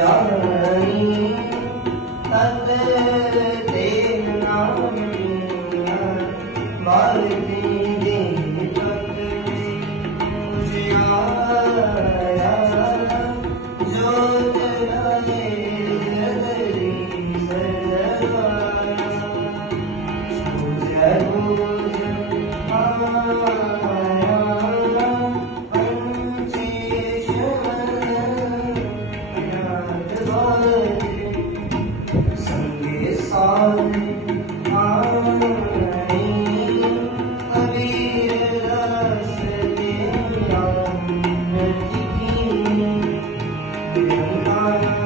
i'm Jangan tanda. Om Namo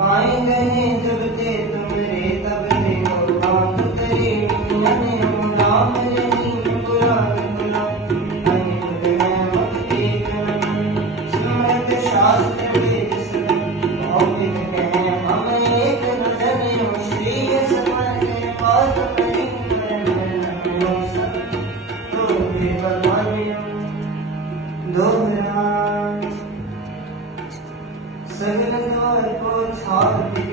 पाएँगे सगल द्वार को छाप